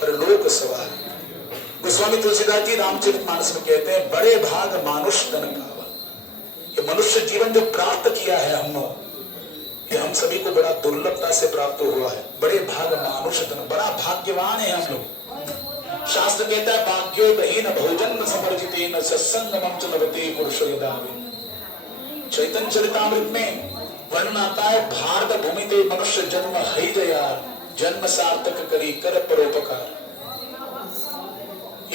परलोक सवार। गोस्वामी तुलसीदास जी रामचरितमानस में कहते हैं, बड़े भाग मानुष तन का। ये मनुष्य जीवन जो प्राप्त किया है ये हम सभी को बड़ा दुर्लभता से प्राप्त हुआ है। बड़े भाग मानुष तन, बड़ा भाग्यवान है हम लोग। शास्त्र कहता है, भाग्यो दहीन भोजन समर्जितेन सत्संगमं च लभते पुरुषो यदावे। चैतन्य चरितामृत में वर्णन आता है, भारत भूमि ते मनुष्य जन्म है जयार, जन्म सार्थक करी कर परोपकार।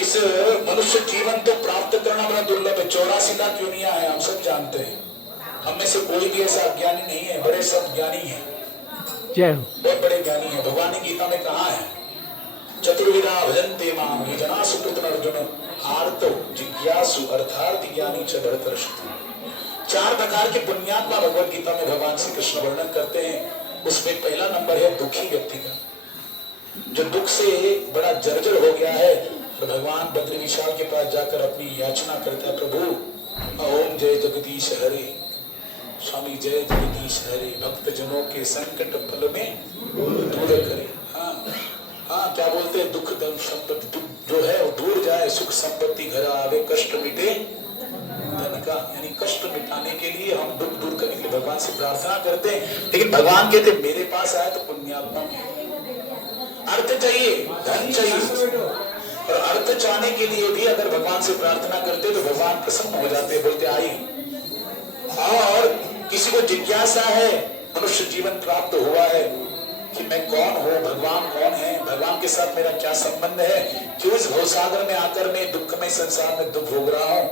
इस मनुष्य जीवन तो प्राप्त करना बड़ा दुर्लभ है। 84 लाख योनियां हैं, हम सब जानते हैं। हम में से कोई भी ऐसा अज्ञानी नहीं है, बड़े सब ज्ञानी हैं, बहुत बड़े ज्ञानी हैं। भगवान ने गीता में कहा है, चतुर्विधा भजन्ते माम ये जना सुकृत अर्जुन आर्तो जिज्ञासु अर्थार्थ ज्ञानी च भरतर्षि। 4 प्रकार के पुण्यात्मा भगवत गीता में भगवान श्री कृष्ण वर्णन करते हैं। उसमें पहला नंबर है दुखी व्यक्ति का, जो दुख से बड़ा जर्जर हो गया है। तो भगवान बद्री विशाल के पास जाकर अपनी याचना करता है, प्रभु ओम जय जगदीश हरे, स्वामी जय जगदीश हरे, भक्त जनों के संकट फल में दूर करे। हाँ क्या बोलते हैं, दुख धन संपत्ति दुख जो है वो दूर जाए, सुख संपत्ति घर आवे, कष्ट मिटे धन का। यानी कष्ट मिटाने के लिए हम दुख दूर करने के लिए भगवान से प्रार्थना करते हैं। लेकिन भगवान कहते मेरे पास आए तो पुण्यात्मा में अर्थ चाहिए, धन चाहिए, और अर्थ चाहने के लिए भी अगर भगवान से प्रार्थना करते तो भगवान प्रसन्न हो जाते, बोलते आइए। और किसी को जिज्ञासा है, मनुष्य जीवन प्राप्त हुआ है कि मैं कौन हूँ, भगवान कौन है, भगवान के साथ मेरा क्या संबंध है, क्यों इस भवसागर में आकर मैं दुख में संसार में दुख भोग रहा हूँ।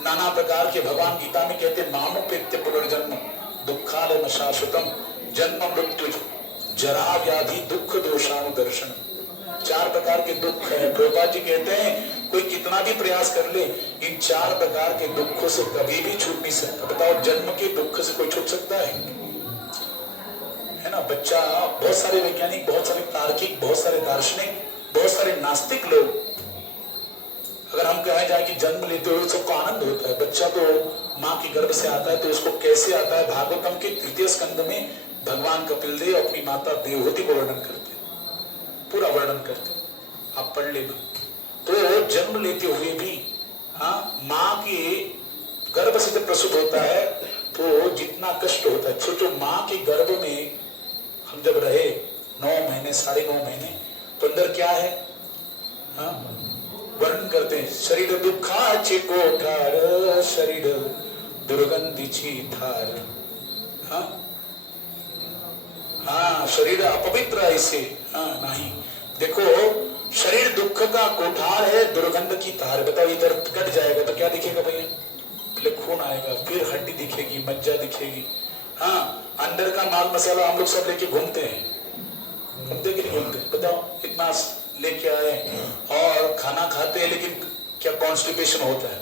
नाना प्रकार के भगवान गीता में कहते मामुपेत्य पुनर्जन्म दुःखालयम शाश्वतम जन्म मृत्यु जरा व्याधि दुख दोषानुदर्शन। 4 प्रकार के दुख है। प्रभुपाद जी कहते हैं कोई कितना भी प्रयास कर ले, इन 4 प्रकार के दुखों से कभी भी छूट नहीं सकता। बताओ, जन्म के दुख से कोई छूट सकता है ना। बच्चा, बहुत सारे वैज्ञानिक, बहुत सारे तार्किक, बहुत सारे दार्शनिक, बहुत सारे नास्तिक लोग, अगर हम कहा जाए कि जन्म लेते हुए सबको आनंद होता है, बच्चा तो माँ के गर्भ से आता है, तो उसको कैसे आता है। भागवतम के 3य स्कंद में भगवान कपिल देव अपनी माता देवहूति को वर्णन करते, पूरा वर्णन करते, आप पढ़ लेना। तो जन्म लेते हुए भी माँ के गर्भ से जब प्रसूत होता है तो जितना कष्ट होता है, सोचो माँ के गर्भ में हम जब रहे 9 महीने 9.5 महीने, तो अंदर क्या है, वर्णन करते हैं, शरीर दुखाचे कोठार शरीर दुर्गंधीची धार। शरीर अपवित्र ऐसे नहीं। देखो, शरीर दुख का कोठार है, दुर्गंध की धार। बताओ, इधर कट जाएगा तो क्या दिखेगा भैया, पहले खून आएगा, फिर हड्डी दिखेगी, मज्जा दिखेगी। अंदर का माल मसाला हम लोग सब लेके घूमते हैं, घूमते कि नहीं घूमते, बताओ। इतना लेके आए और खाना खाते हैं, लेकिन क्या कॉन्स्टिपेशन होता है।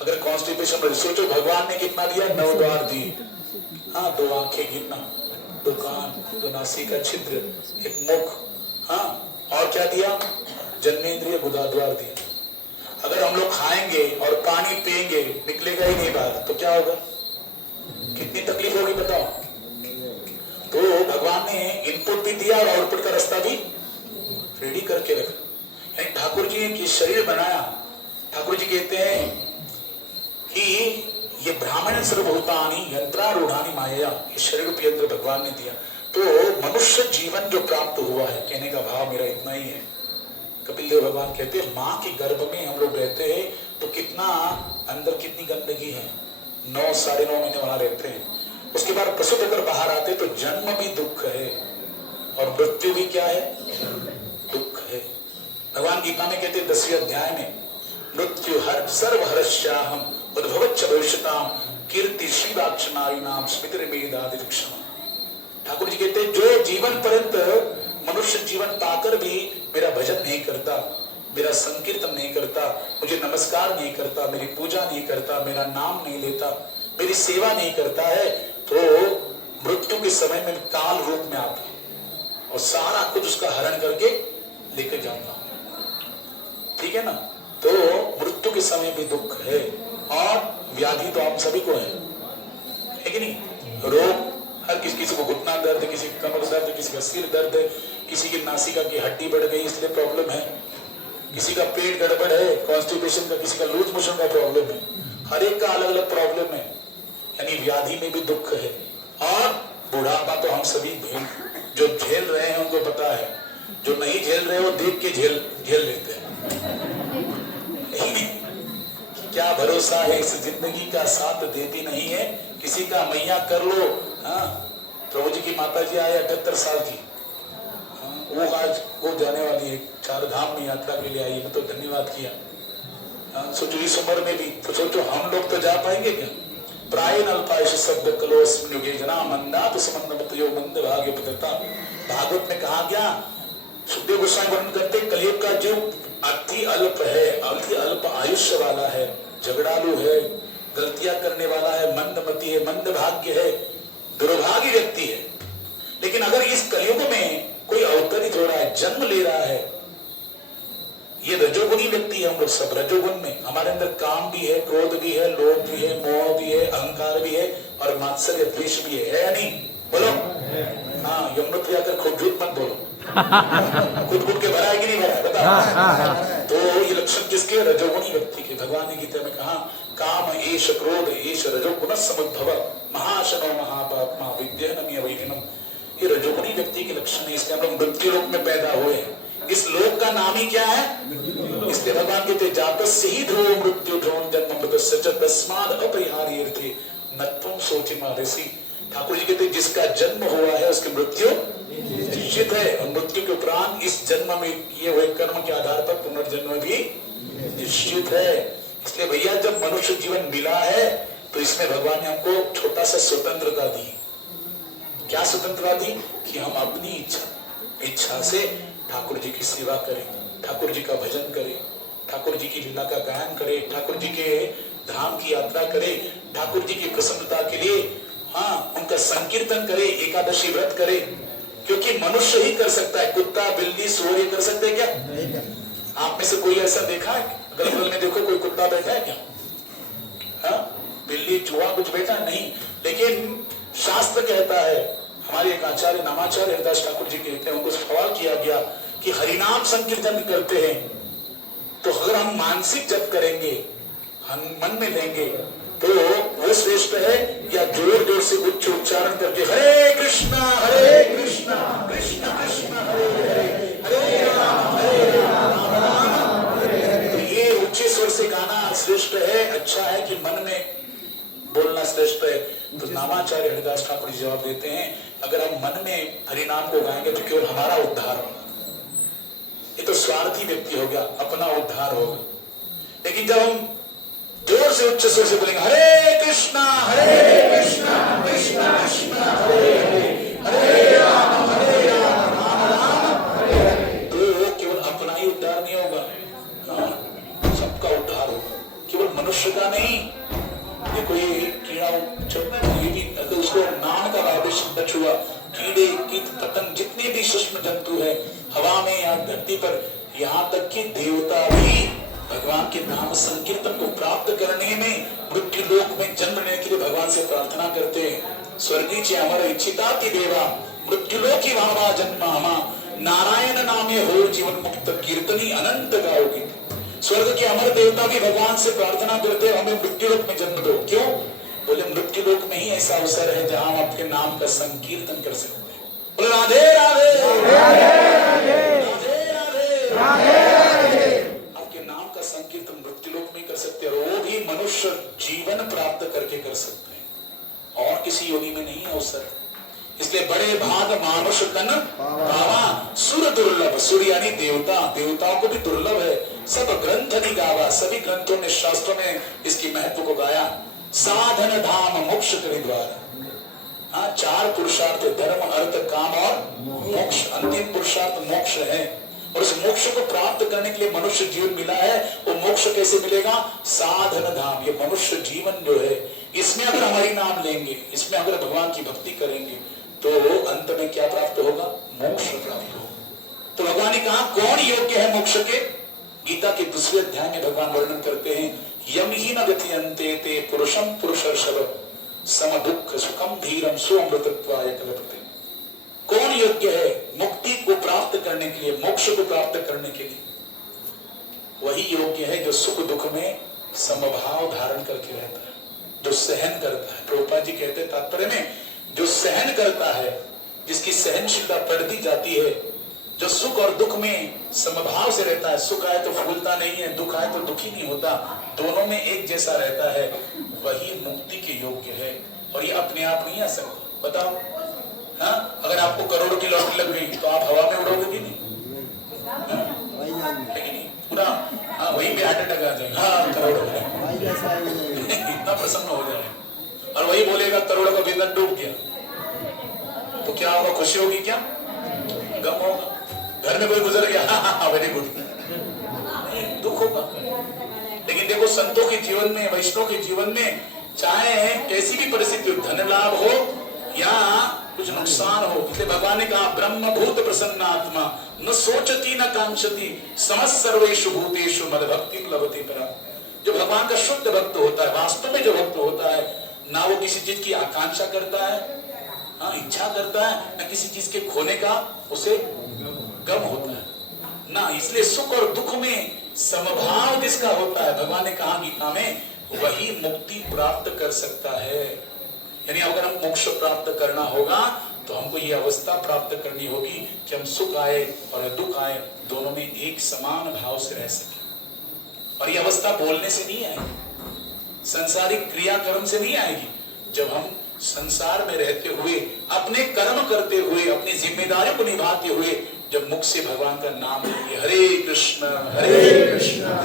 अगर कॉन्स्टिपेशन हो, सोचो भगवान ने कितना दिया, 9 द्वार दिए, 2 आंखें गिनना, 2 कान, 2 नासिका छिद्र, 1 मुख, और क्या दिया, जन्मेंद्रिय गुदाद्वार दिया। अगर हम लोग खाएंगे और पानी पिएंगे, निकलेगा ही नहीं बाहर, तो क्या होगा, कितनी तकलीफ होगी बताओ। तो भगवान ने इनपुट भी दिया और आउटपुट का रास्ता भी रेडी करके रखा। यानी ठाकुर जी ने शरीर बनाया। ठाकुर जी कहते हैं कि ये ब्राह्मण सर्वभूतानि यंत्रारूढ़ानि माया, ये शरीर रूपी यंत्र भगवान ने दिया। तो मनुष्य जीवन जो प्राप्त हुआ है, कहने का भाव मेरा इतना ही है। कपिल देव भगवान कहते हैं माँ के गर्भ में हम लोग रहते हैं तो कितना अंदर कितनी गंदगी है, 9 साढ़े 9 महीने वहां रहते हैं। उसके बाद प्रसूत होकर बाहर आते तो जन्म भी दुख है और मृत्यु भी क्या है, दुख है। भगवान गीता में कहते 10वें अध्याय में, मृत्यु हर सर्व हर्ष्याहम उद्भवच्च भविष्यताम कीर्ति श्रीवाक्ष नारीणाम स्मृतिर्मेधादिक्षमा। ठाकुर जी कहते हैं जो जीवन पर्यंत मनुष्य जीवन पाकर भी मेरा भजन नहीं करता, मेरा संकीर्तन नहीं करता, मुझे नमस्कार नहीं करता, मेरी पूजा नहीं करता, मेरा नाम नहीं लेता, मेरी सेवा नहीं करता है, तो मृत्यु के समय में काल रूप में आता हूं और सारा कुछ उसका हरण करके लेकर जाता हूं। ठीक है ना। तो मृत्यु के समय भी दुख है और व्याधि तो आप सभी को है कि नहीं। रोग हर किसी को घुटना दर्द, किसी का कमर दर्द, किसी का सिर दर्द, किसी की नासिका की हड्डी बढ़ गई इसलिए प्रॉब्लम है, किसी का पेट गड़बड़ है, कॉन्स्टिपेशन का, किसी का लूज मोशन का प्रॉब्लम है, हर एक का अलग अलग प्रॉब्लम है, यानी व्याधि में भी दुख है। और बुढ़ापा तो हम सभी जो झेल रहे हैं उनको पता है, जो नहीं झेल रहे वो देख के झेल लेते हैं। क्या भरोसा है, इस जिंदगी का साथ देती नहीं है किसी का, मैया कर लो। हाँ, प्रभु जी की माता जी आए 78 साल की, वो आज वो जाने वाली है, 4 धाम में यात्रा के लिए आई, मैं तो धन्यवाद किया। सोचो इस उम्र में भी, तो सोचो हम लोग तो जा पाएंगे क्या? प्रायण अल्पायुष शब्द कलोस्मिन युगे जना मंदात समन्वतयो मंद भाग्य पतता। भागवत में कहा गया, सुखदेव गोस्वामी वर्णन करते कलयुग का जो अति अल्प है, अति अल्प आयुष्य वाला है, झगड़ालू है, गलतियां करने वाला है, मंदमती है, मंद भाग्य है, दुर्भाग्य व्यक्ति है। लेकिन अगर इस कलयुग में कोई अवतरित हो रहा है, जन्म ले रहा है, ये रजोगुणी व्यक्ति है। हम लोग सब रजोगुण में, हमारे अंदर काम भी है, क्रोध भी है, लोभ भी है, मोह भी है, अहंकार भी है और मात्सर्य द्वेष भी है या नहीं? बोलो। हाँ, यमुनोत्री आकर खुद झूठ मत बोलो। खुद के भरा है कि नहीं भरा है बताओ। तो ये लक्षण किसके? रजोगुणी व्यक्ति के। भगवान ने गीता में कहा, काम एष क्रोध एष रजोगुण समुद्भव महाशनो महापात्मा विद्यनम वैरिणम। ये रजोगुणी व्यक्ति के लक्षण है, इसलिए हम लोग मृत्यु लोक में पैदा हुए हैं। इस लोक का नाम ही क्या है? इसलिए भगवान कहते जातस्य ही ध्रुव मृत्यु ध्रुवं जन्म मृतस्य च तस्माद् अपरिहार्येति न त्वं शोचिमादसि। ठाकुर जी कहते जिसका जन्म हुआ है उसकी मृत्यु निश्चित है, और मृत्यु के उपरांत इस जन्म में किए हुए कर्म के आधार पर पुनर्जन्म भी निश्चित है। इसलिए भैया जब मनुष्य जीवन मिला है तो इसमें भगवान ने हमको छोटा सा स्वतंत्रता दी। क्या स्वतंत्रता दी? कि हम अपनी इच्छा से ठाकुर जी की सेवा करें, ठाकुर जी का भजन करें, ठाकुर जी की लीला का गायन करें, ठाकुर जी के धाम की यात्रा करें, ठाकुर जी की प्रसन्नता के लिए हाँ उनका संकीर्तन करें, एकादशी व्रत करें। क्योंकि मनुष्य ही कर सकता है, कुत्ता बिल्ली सुअर ये कर सकते हैं क्या? आप में से कोई ऐसा देखा है? अगल बगल में देखो कोई कुत्ता बैठा है क्या? हाँ, बिल्ली चूहा कुछ बैठा नहीं। लेकिन शास्त्र कहता है, हमारे एक आचार्य नामाचार्य हरिदास ठाकुर जी कहते हैं, उनको सवाल किया गया कि हरिनाम संकीर्तन करते हैं तो अगर हम मानसिक जप करेंगे, हम मन में लेंगे तो वो श्रेष्ठ है या जोर जोर से उच्च उच्चारण करके हरे कृष्णा कृष्ण कृष्ण हरे हरे हरे राम राम राम हरे हरे। तो ये उच्च स्वर से गाना श्रेष्ठ है, अच्छा है कि मन में बोलना श्रेष्ठ है? तो नामाचार्य हरिदास ठाकुर जी जवाब देते हैं, अगर हम मन में हरिनाम को गाएंगे तो केवल हमारा उद्धार होगा। ये तो स्वार्थी व्यक्ति हो गया, अपना उद्धार होगा। लेकिन जब हम जोर से उच्च स्वर से बोलेंगे हरे कृष्णा कृष्ण कृष्ण हरे हरे हरे राम राम राम हरे हरे, तो केवल अपना ही उद्धार नहीं होगा, सबका उद्धार होगा, केवल मनुष्य का नहीं। ये कोई कीड़ा ये भी अगर उसको नाम का आदेश बचुआ, कीड़े कीट पतंग जितने भी सूक्ष्म जंतु है हवा में या धरती पर, यहाँ तक कि देवता भी भगवान के नाम संकीर्तन को प्राप्त करने में, मृत्यु लोक में जन्म लेने के लिए भगवान से प्रार्थना करते हैं। स्वर्गी चे अमर इच्छिताति देवा मृत्यु लोकी भावा जन्म हमा नारायण नामे हो जीवन मुक्त कीर्तनी अनंत गाओगे। स्वर्ग के अमर देवता भी भगवान से प्रार्थना करते हैं हमें मृत्यु लोक में जन्म दो। क्यों? बोले मृत्यु लोक में ही ऐसा अवसर है जहां हम आपके नाम का संकीर्तन कर सकते हैं। बोले राधे राधे राधे राधे राधे। आपके नाम का संकीर्तन मृत्यु लोक में कर सकते हैं, और वो भी मनुष्य जीवन प्राप्त करके कर सकते हैं, और किसी योनि में नहीं अवसर। इसलिए बड़े भाग मानुष तन पावा सुर दुर्लभ, सुर यानी देवता, देवताओं को भी दुर्लभ है। सब ग्रंथ नहीं गावा, सभी ग्रंथों ने शास्त्रों में इसकी महत्व को गाया। साधन धाम मोक्ष के द्वार, हाँ 4 पुरुषार्थ धर्म अर्थ काम और मोक्ष, अंतिम पुरुषार्थ मोक्ष है। और उस मोक्ष को प्राप्त करने के लिए मनुष्य जीवन मिला है। वो मोक्ष कैसे मिलेगा? साधन धाम, ये मनुष्य जीवन जो है इसमें अगर हमारी नाम लेंगे, इसमें अगर भगवान की भक्ति करेंगे तो अंत में क्या प्राप्त होगा? मोक्ष प्राप्त होगा। तो भगवान ने कहा कौन योग्य है मोक्ष के? गीता के 2वें अध्याय में भगवान वर्णन करते हैं, यम ही न गतियन्ते ते पुरुषम पुरुषर्षभ सम दुख सुखम धीरम स्वमृतत्वाय कल्पते। कौन योग्य है मुक्ति को प्राप्त करने के लिए, मोक्ष को प्राप्त करने के लिए? वही योग्य है जो सुख दुख में समभाव धारण करके रहता है, जो सहन करता है। प्रभुपाद जी कहते हैं तात्पर्य में, जो सहन करता है, जिसकी सहनशीलता बढ़ती जाती है, जो सुख और दुख में समभाव से रहता है, सुख आए तो फूलता नहीं है, दुख आए तो दुखी नहीं होता, दोनों में एक जैसा रहता है, वही मुक्ति के योग्य है। और ये अपने आप नहीं आ सकता। बताओ, हाँ, अगर आपको करोड़ों की लॉटरी लग गई तो आप हवा में उड़ोगे कि नहीं? पूरा हाँ, वहीं पे हार्ट अटैक आ जाएगा। हाँ, करोड़ों इतना प्रसन्न हो जाए, और वही बोलेगा करोड़ों का बिजनेस डूब गया, तो क्या होगा? खुशी होगी क्या? गम होगा। घर में कोई गुजर गया, हाँ वेरी गुड, दुख होगा। लेकिन देखो संतों के जीवन में, वैष्णव के जीवन में, चाहे कैसी भी परिस्थिति हो, धन लाभ हो या कुछ नुकसान हो, इसलिए भगवान ने कहा ब्रह्म भूत प्रसन्न आत्मा न सोचती न कांक्षती समस्त सर्वेषु भूतेषु मद भक्ति लभते परा। जो भगवान का शुद्ध भक्त होता है, वास्तव में जो भक्त होता है, ना वो किसी चीज की आकांक्षा करता है, हाँ इच्छा करता है, ना किसी चीज के खोने का उसे गम होता है ना। इसलिए सुख और दुख में समभाव जिसका होता है, भगवान ने कहा गीता में, वही मुक्ति प्राप्त कर सकता है। यानी अगर हम मोक्ष प्राप्त करना होगा तो हमको ये अवस्था प्राप्त करनी होगी कि हम सुख आए और दुख आए दोनों में एक समान भाव से रह सके। और ये अवस्था बोलने से नहीं आएगी, संसारिक क्रियाकर्म से नहीं आएगी। जब हम संसार में रहते हुए, अपने कर्म करते हुए, अपनी जिम्मेदारियों को निभाते हुए, जब मुख से भगवान का नाम लेंगे, हरे कृष्ण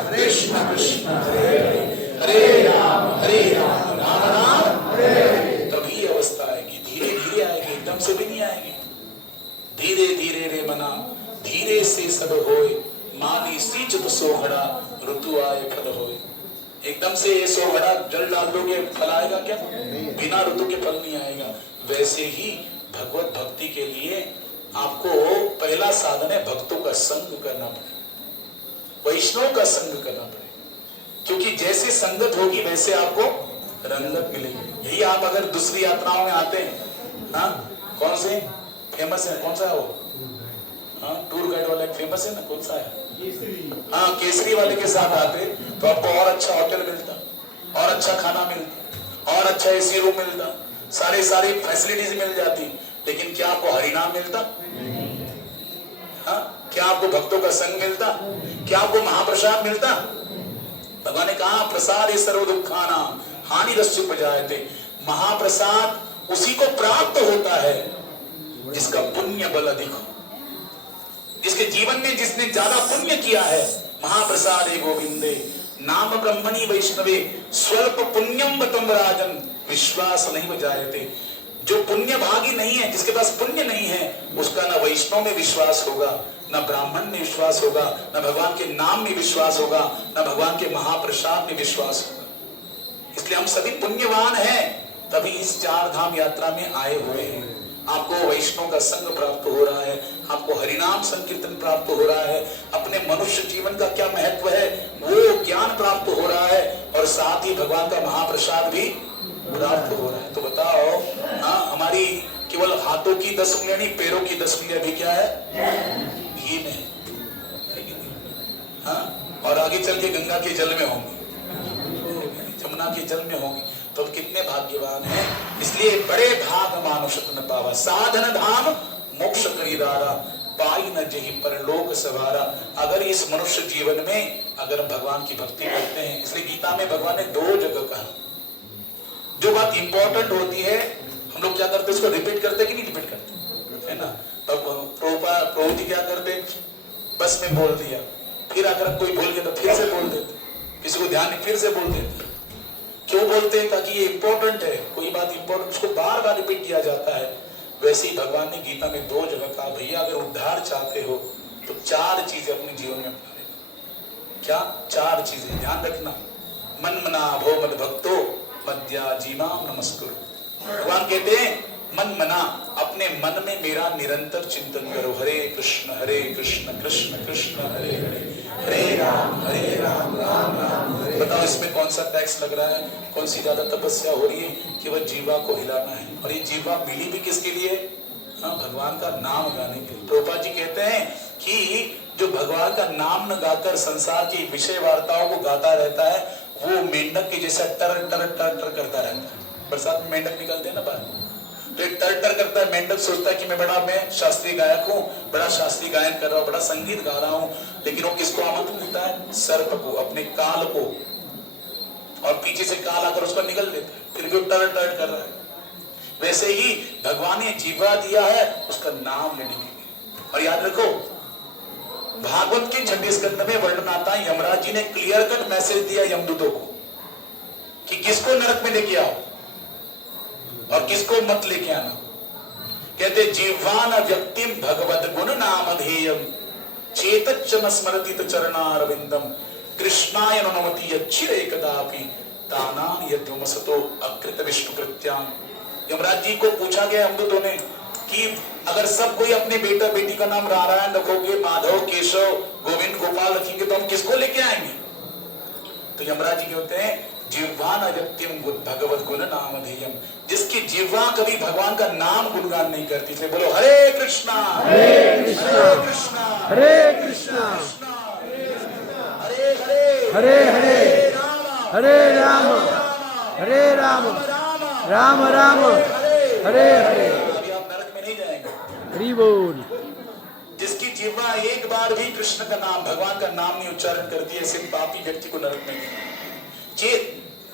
कृष्ण कृष्ण हरे हरे राम राम राम हरे, तभी अवस्था आएगी। धीरे धीरे आएगी, एकदम से भी नहीं आएगी। धीरे धीरे रे मना धीरे से सब होए, मानी सींचत सोहड़ा ऋतु आए फल होए। एकदम से ये सोहड़ा जल डाल दोगे, फल आएगा क्या? बिना ऋतु के फल नहीं आएगा। वैसे ही भगवत भक्ति के लिए आपको पहला साधन है भक्तों का संग करना पड़े, वैष्णव का संग करना पड़े, क्योंकि जैसे संगत होगी वैसे आपको रंगत मिलेगी। यही आप अगर दूसरी यात्राओं में आते हैं, हाँ कौन से फेमस है, कौन सा है वो, हाँ टूर गाइड वाला फेमस है ना, कौन सा है, हाँ केसरी वाले के साथ आते तो आपको और अच्छा होटल मिलता, और अच्छा खाना मिलता, और अच्छा एसी रूम मिलता, सारी फैसिलिटीज मिल जाती, लेकिन क्या आपको हरिनाम मिलता? हाँ, क्या आपको भक्तों का संग मिलता? क्या आपको महाप्रसाद मिलता? भगवान ने कहा प्रसाद सर्व दुखाना हानि रस्युपजायते। महाप्रसाद उसी को प्राप्त होता है जिसका पुण्य बल अधिक हो, जिसके जीवन में जिसने ज्यादा पुण्य किया है। महाप्रसादे गोविंदे नाम ब्रह्मणि वैष्णवे स्वल्प पुण्यम बतम राजन विश्वास नहीं बजायते। जो पुण्य भागी नहीं है, जिसके पास पुण्य नहीं है, उसका ना वैष्णव में विश्वास होगा, ना ब्राह्मण में विश्वास होगा, ना भगवान के नाम में विश्वास होगा, ना भगवान के महाप्रसाद में विश्वास होगा। इसलिए हम सभी पुण्यवान हैं, तभी इस चार धाम यात्रा में आए हुए हैं। आपको वैष्णव का संग प्राप्त हो रहा है, आपको हरिनाम संकीर्तन प्राप्त हो रहा है, अपने मनुष्य जीवन का क्या महत्व है वो ज्ञान प्राप्त हो रहा है, और साथ ही भगवान का महाप्रसाद भी प्राप्त हो रहा है। तो बताओ, हाँ हमारी केवल हाथों की 10 उंगलियां नहीं, पैरों की 10 उंगलियां भी क्या है? घी में है, हाँ, और आगे चल के गंगा के जल में होंगी, जमुना के जल में होंगी, तो कितने भाग्यवान हैं। इसलिए बड़े भाग मानुष न पावा, साधन धाम मोक्ष करीदारा, पाई न जही परलोक सवारा। अगर इस मनुष्य जीवन में अगर भगवान की भक्ति करते हैं, इसलिए गीता में भगवान ने 2 जगह कहा, जो बात इंपॉर्टेंट होती है हम लोग क्या करते हैं, उसको रिपीट करते कि नहीं रिपीट करते, है ना। तब प्रभु जी क्या करते, बस में बोल दिया, फिर अगर कोई भूल गया तो फिर से बोल देते, किसी को ध्यान नहीं फिर से बोल देते। क्यों बोलते हैं? ताकि ये इंपॉर्टेंट है, कोई बात इंपॉर्टेंट उसको बार बार रिपीट किया जाता है। वैसे ही भगवान ने गीता में 2 जगह कहा, भैया अगर उद्धार चाहते हो तो 4 चीजें अपने जीवन में अपना लेना। क्या 4 चीजें ध्यान रखना? मन मना भो मद भक्तो मध्या जीवाम नमस्कुरु। भगवान कहते हैं मन मना, अपने मन में मेरा निरंतर चिंतन करो। हरे कृष्ण कृष्ण कृष्ण हरे हरे, हरे राम राम राम हरे। बताओ इसमें कौन सा टैक्स लग रहा है, कौन सी ज्यादा तपस्या हो रही है? केवल जीवा को हिलाना है। और ये जीवा मिली भी किसके लिए? हाँ, भगवान का नाम गाने के लिए। प्रभुपाद जी कहते हैं कि जो भगवान का नाम न गाकर संसार की विषय वार्ताओं को गाता रहता है, वो मेंढक के जैसा टर टर टर टर करता रहता है। बरसात में मेंढक निकलते हैं ना बाहर, तो एक टर टर करता है। मेंढक सोचता है कि मैं शास्त्रीय गायक हूँ, बड़ा शास्त्रीय गायन कर रहा हूँ, बड़ा संगीत गा रहा हूँ, लेकिन वो किसको आमंत्रण देता है? सर्प को, अपने काल को, और पीछे से काल आकर उसको निगल लेता है, फिर भी टर टर कर रहा है। वैसे ही भगवान ने जीवा दिया है उसका नाम लेने के लिए। और याद रखो, भागवत के 26 स्कंद में वर्णन आता है, यमराज जी ने क्लियर कट मैसेज दिया यमदूतों को कि किसको नरक में लेके आओ और किसको मत लेके आना। कहते जीवान व्यक्तिम भगवद गुण नामधेयम चेतच्च न स्मरति चरणारविंदम कृष्णाय नमति यच्छिरे कदापि तानान यद्युमसतो अकृत विष्णु कृत्याम। यमराज जी को पूछा गया यमदूतों ने कि अगर सब कोई अपने बेटा बेटी का नाम नारायण रखोगे, माधव, केशव, गोविंद, गोपाल रखेंगे, तो हम किसको लेके आएंगे? तो यमराज जी होते हैं जिह्वान अजत्यम भगवत गुण नामधेयम, जिसकी जिह्वा कभी भगवान का नाम गुणगान नहीं करती। इसलिए बोलो हरे कृष्णा हरे कृष्णा हरे कृष्णा हरे हरे हरे हरे हरे राम हरे राम राम राम हरे हरे। अभी आप नरक में नहीं जाएंगे। हरि बोल। जिसकी जिह्वा एक बार भी कृष्ण का नाम, भगवान का नाम नहीं उच्चारण करती है, ऐसे पापी व्यक्ति को नरक में नहीं।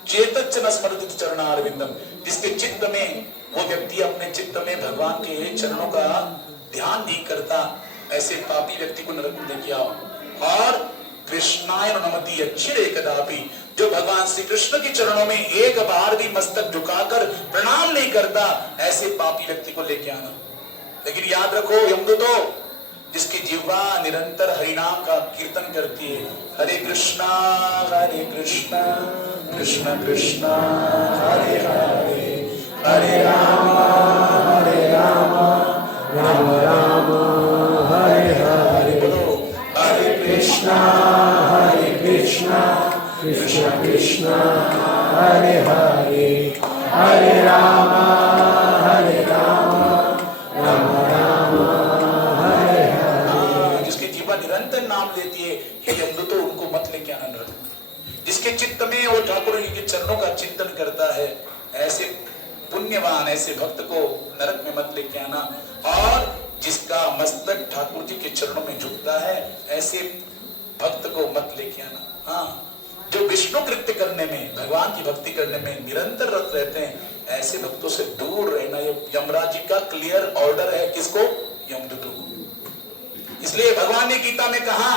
चेतच्च न स्मरति चरणारविंदम, जिसके चित्त में, वो व्यक्ति अपने चित्त में भगवान के चरणों का ध्यान नहीं करता, ऐसे पापी व्यक्ति को नरक में लेके आओ। और कृष्णाय नमति यच्छिरे कदापि, जो भगवान श्री कृष्ण के चरणों में एक बार भी मस्तक झुकाकर प्रणाम नहीं करता, ऐसे पापी व्यक्ति को लेके आना। लेकिन याद रखो यमदूतों, जिसकी जिह्वा निरंतर हरिनाम का कीर्तन करती है, हरे कृष्णा कृष्ण कृष्ण हरे हरे हरे राम राम राम हरे हरे। बोलो हरे कृष्णा कृष्ण कृष्ण हरे हरे हरे राम राम राम हरे हरे। जिसकी जीवा निरंतर नाम लेती है, हे यमदूतों उनको मत लेके आना नरक। जिसके चित्त में वो ठाकुर जी के चरणों का चिंतन करता है, ऐसे पुण्यवान, ऐसे भक्त को नरक में मत लेके आना। और जिसका मस्तक ठाकुर जी के चरणों में झुकता है, ऐसे भक्त को मत लेके आना। हाँ, जो विष्णु कृत्य करने में, भगवान की भक्ति करने में निरंतर रत रहते हैं, ऐसे भक्तों से दूर रहना। ये यमराज जी का क्लियर ऑर्डर है। किसको? यमदूतों को। इसलिए भगवान ने गीता में कहा,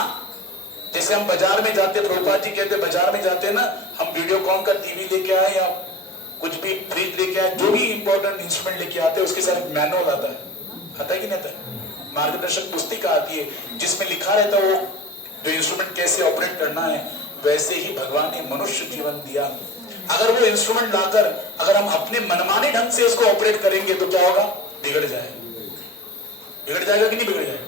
जैसे हम बाजार में जाते, प्रभुपाद जी कहते बाजार में जाते ना, हम वीडियोकॉन का टीवी लेके आए या कुछ भी फ्रिज लेके आए, जो भी इंपॉर्टेंट इंस्ट्रूमेंट लेके आते हैं, उसके साथ एक मैनुअल आता है कि नहीं आता है? मार्गदर्शक पुस्तिका आती है जिसमें लिखा रहता है वो जो इंस्ट्रूमेंट कैसे ऑपरेट करना है। वैसे ही भगवान ने मनुष्य जीवन दिया। अगर वो इंस्ट्रूमेंट लाकर अगर हम अपने मनमाने ढंग से उसको ऑपरेट करेंगे तो क्या होगा? बिगड़ जाएगा कि नहीं बिगड़ जाएगा?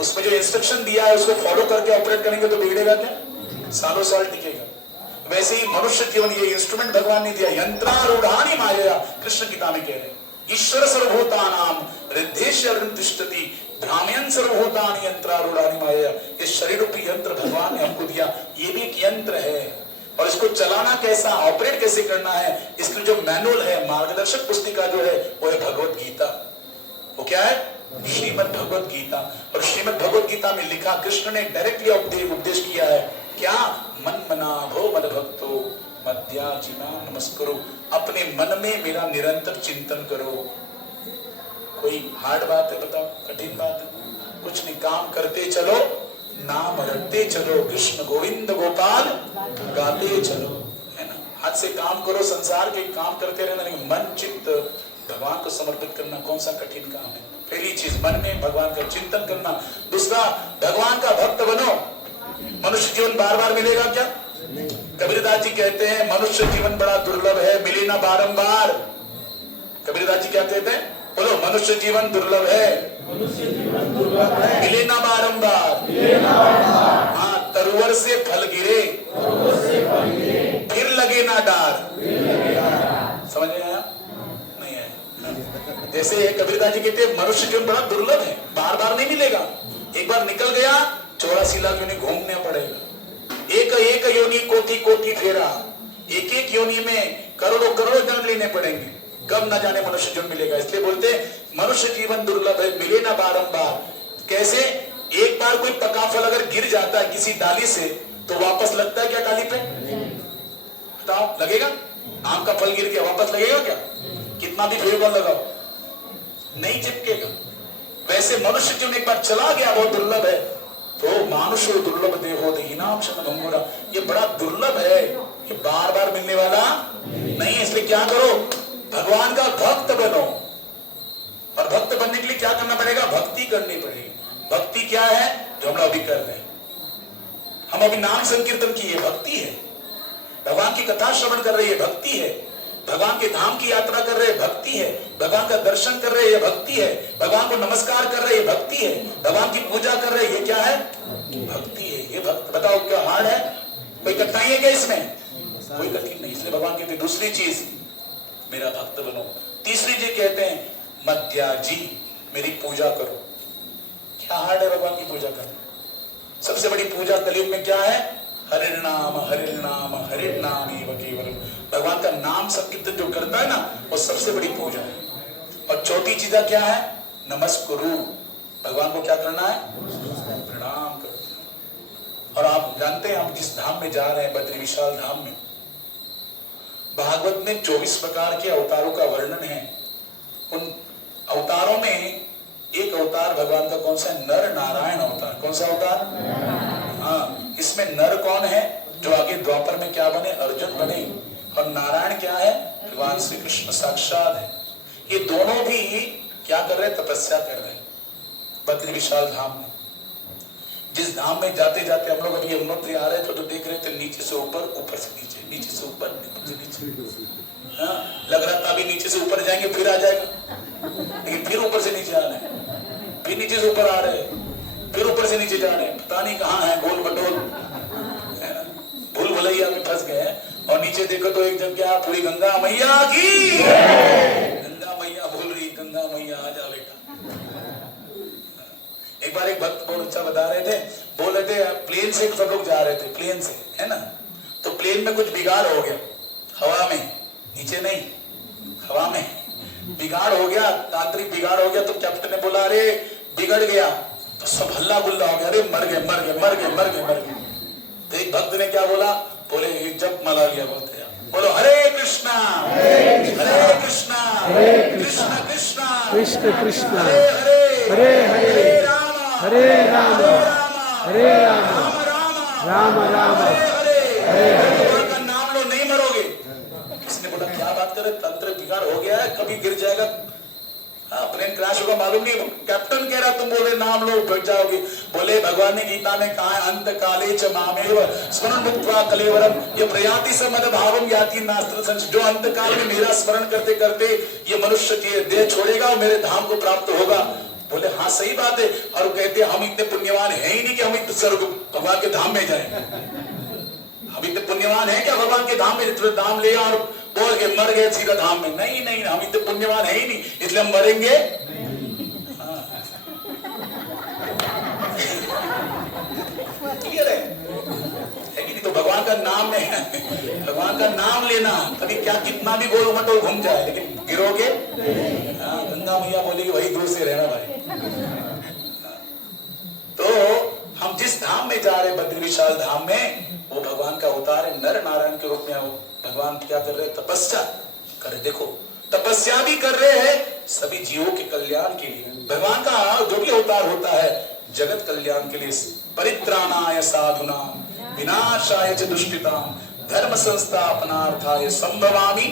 उसमें जो इंस्ट्रक्शन दिया है उसको फॉलो करके ऑपरेट करेंगे तो बिगड़ेगा क्या? सालों साल टिकेगा। वैसे ही मनुष्य जीवन, ये इंस्ट्रूमेंट भगवान ने दिया। यंत्रारूढ़ानि मायया, कृष्ण गीता में कह रहे हैं, ईश्वर सर्वभूतानां हृदयेषु तिष्ठति भ्राम्यन् सर्वभूतानि यंत्रारूढ़ानि मायया। ये शरीर रूपी यंत्र भगवान ने हमको दिया, ये भी एक यंत्र है, और इसको चलाना कैसा, ऑपरेट कैसे करना है, इसके जो मैनुअल है, मार्गदर्शक पुस्तिका जो है, वो है भगवत गीता। वो क्या है? श्रीमद् भगवत गीता। और श्रीमद् भगवत गीता में लिखा, कृष्ण ने डायरेक्टली उपदेश किया है क्या? मन मना भो मद भक्तो मध्याजिमा नमस्करो, अपने मन में मेरा निरंतर चिंतन करो। कोई हार्ड बात है? बताओ, कठिन बात है? कुछ नहीं, काम करते चलो, नाम रटते चलो, कृष्ण गोविंद गोपाल गाते चलो, है ना? हाथ से काम करो, संसार के काम करते रहना, लेकिन मन चित्त भगवान को समर्पित करना कौन सा कठिन काम है? पहली चीज मन में भगवान का चिंतन करना। दूसरा, भगवान का भक्त बनो। मनुष्य जीवन बार बार मिलेगा क्या? कबीरदास जी कहते हैं मनुष्य जीवन बड़ा दुर्लभ है, मिले ना बारंबार। कबीरदास जी क्या कहते हैं? बोलो, मनुष्य जीवन दुर्लभ है, मिले ना बारंबार। हाँ, तरुवर से फल गिरे फिर लगे ना डार। समझ में आया? नहीं है। जैसे कबीरदास जी कहते हैं मनुष्य जीवन बड़ा दुर्लभ है, बार बार नहीं मिलेगा। एक बार निकल गया 84 लाख योनि घूमने पड़ेगा, एक एक योनि कोटि कोटि फेरा, एक एक योनि में करोड़ों करोड़ों जन्म लेने पड़ेंगे, कब ना जाने मनुष्य जन्म मिलेगा। इसलिए बोलते मनुष्य जीवन दुर्लभ है, मिले ना बारंबार। कैसे? एक बार कोई पका फल अगर गिर जाता है किसी डाली से तो वापस लगता है क्या डाली पे? बताओ, लगेगा? आम का फल गिर गया वापस लगेगा क्या? कितना भी फेविकॉल लगाओ नहीं चिपकेगा। वैसे मनुष्य जीवन एक बार चला गया, बहुत दुर्लभ है। तो मानुष दुर्लभ देहो दीनाम शरणं, ये बड़ा दुर्लभ है, ये बार बार मिलने वाला नहीं है। इसलिए क्या करो, भगवान का भक्त बनो। और भक्त बनने के लिए क्या करना पड़ेगा? भक्ति करनी पड़ेगी। भक्ति क्या है? जो हम लोग अभी कर रहे हैं, हम अभी नाम संकीर्तन की, ये भक्ति है। भगवान की कथा श्रवण कर रहे हैं, भक्ति है। भगवान के धाम की यात्रा कर रहे हैं, भक्ति है। भगवान का दर्शन कर रहे हैं, ये भक्ति है। भगवान को नमस्कार कर रहे हैं, भक्ति है। भगवान की पूजा कर रहे हैं, ये क्या है? भक्ति है। ये भक्त, बताओ क्या हार्ड है? कोई कठिनाई है क्या इसमें? कोई कठिन नहीं। इसलिए भगवान कहते दूसरी चीज, मेरा भक्त बनो। तीसरी चीज कहते हैं मध्याजी, मेरी पूजा करो। क्या हार्ड है भगवान की पूजा करना? सबसे बड़ी पूजा कलयुग में क्या है? हरिर्नाम हरिर्नाम हरिर्नाम एव केवलम। भगवान का नाम संकीर्तन जो करता है ना, वो सबसे बड़ी पूजा है। और चौथी चीज क्या है? नमस्कुरु, भगवान को क्या करना है? प्रणाम करना। और आप जानते हैं हम जिस धाम में जा रहे हैं, बद्री विशाल धाम में, भागवत में 24 प्रकार के अवतारों का वर्णन है। उन अवतारों में एक अवतार भगवान का कौन सा है? नर नारायण अवतार। कौन सा अवतार? हाँ, इसमें नर कौन है? जो आगे द्वापर में क्या बने? अर्जुन बने। और नारायण क्या है? भगवान श्री कृष्ण साक्षात है। ये दोनों भी क्या कर रहे हैं? तपस्या कर रहे हैं बद्री विशाल धाम में। जिस धाम में जाते जाते हम लोग अभी यमुनोत्री आ रहे थे तो देख रहे थे नीचे से ऊपर, ऊपर से नीचे, नीचे से ऊपर, ऊपर से नीचे। हाँ, लग रहा था अभी नीचे से ऊपर जाएंगे फिर आ जाएगा, लेकिन फिर ऊपर से नीचे आ रहे हैं, फिर नीचे से ऊपर आ रहे हैं, फिर ऊपर से नीचे जा रहे हैं। पता नहीं कहाँ है, गोल मटोल भूल भुलैया में फंस गए। और नीचे देखो तो एक जन क्या, पूरी गंगा मैया की, गंगा मैया बोल रही, गंगा मैया आ जा बेटा। एक बार एक भक्त बहुत अच्छा बता रहे थे, बोल रहे थे प्लेन से सब लोग जा रहे थे, प्लेन से, है ना, तो प्लेन में कुछ बिगाड़ हो गया, हवा में, नीचे नहीं, हवा में बिगाड़ हो गया, तांत्रिक बिगाड़ हो गया। तो कैप्टन ने बोला अरे बिगड़ गया, तो सब हल्ला गुल्ला हो गया, अरे मर गए मर गए मर गए मर गए मर गए। तो एक भक्त ने क्या बोला, बोले जब मला लिया, बोलते बोलो हरे कृष्णा हरे कृष्णा कृष्ण कृष्णा कृष्ण कृष्ण हरे हरे हरे हरे हरे राम हरे राम हरे राम राम राम हरे हरे। भगवान का नाम लो, नहीं मरोगे। किसने बोला क्या बात करे, तंत्र बिगाड़ हो गया है, कभी गिर जाएगा, प्लेन क्रैश होगा मालूम नहीं। कैप्टन कह रहा तुम बोले नाम लो बैठ जाओगे। बोले भगवान ने गीता में कहा है अंत काले च मामेव स्मरण मुक्त्वा कलेवरम ये प्रयाति स मद भावम याति नास्त्र संशय। जो अंत काल में मेरा स्मरण करते करते ये मनुष्य की देह छोड़ेगा और मेरे धाम को प्राप्त होगा। बोले हाँ सही बात है। और कहते हम इतने पुण्यवान है ही नहीं कि हम इतने स्वर्ग भगवान के धाम में जाए। हम इतने पुण्यवान है क्या भगवान के धाम में धाम ले और बोल के मर गए सीधा धाम में? नहीं नहीं, हम इतने पुण्यवान है ही नहीं, इसलिए हम मरेंगे। क्लियर है कि नहीं? तो भगवान का नाम में, भगवान का नाम लेना, कभी क्या कितना भी गोल मटोल घूम जाए लेकिन गिरोगे। गंगा मैया बोलेगी वही दूर से रहना भाई। तो हम जिस धाम में जा रहे बद्री विशाल धाम में, वो भगवान का अवतार है, नर नारायण के रूप में। भगवान क्या कर रहे हैं? तपस्या कर रहे। देखो तपस्या भी कर रहे हैं सभी जीवों के कल्याण के लिए। भगवान का जो भी अवतार होता है जगत कल्याण के लिए, परित्राणाय साधुना विनाशाय च दुष्कृताम धर्म संस्थापनार्थाय संभवामि।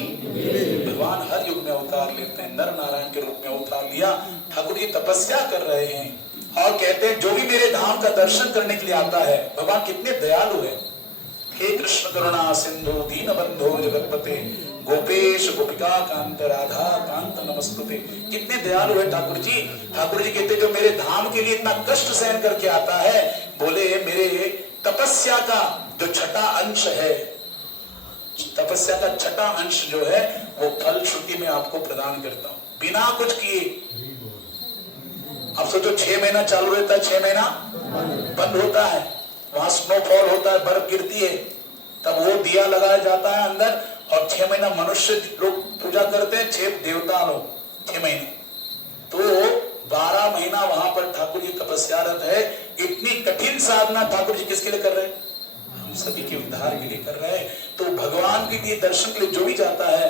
भगवान हर युग में अवतार लेते हैं, नर नारायण के रूप में अवतार लिया। ठाकुर जी तपस्या कर रहे हैं और कहते हैं जो भी मेरे धाम का दर्शन करने के लिए आता है, भगवान कितने दयालु है। हे कृष्ण करुणा सिंधु दीन बंधो जगतपते गोपेश गोपिका कांत राधा कांत नमस्तुते। कितने दयालु है ठाकुर जी। ठाकुर जी कहते जो मेरे धाम के लिए इतना कष्ट सहन करके आता है, बोले मेरे तपस्या का जो छठा अंश है, तपस्या का छठा अंश जो है वो फल श्रुति में आपको प्रदान करता हूं बिना कुछ किए। अब सोचो 6 महीना चालू रहता है, 6 महीना बंद होता है, वहां स्नोफॉल होता है, बर्फ गिरती है, तब वो दिया लगाया जाता है अंदर, और 6 महीना मनुष्य लोग पूजा करते हैं, 6 देवता लोग 6 महीने, तो 12 महीना वहां पर ठाकुर जी तपस्यारत है। इतनी कठिन साधना ठाकुर जी किसके लिए कर रहे हैं? हम सभी के उद्धार के लिए कर रहे हैं। तो भगवान के लिए दर्शन के लिए जो भी जाता है,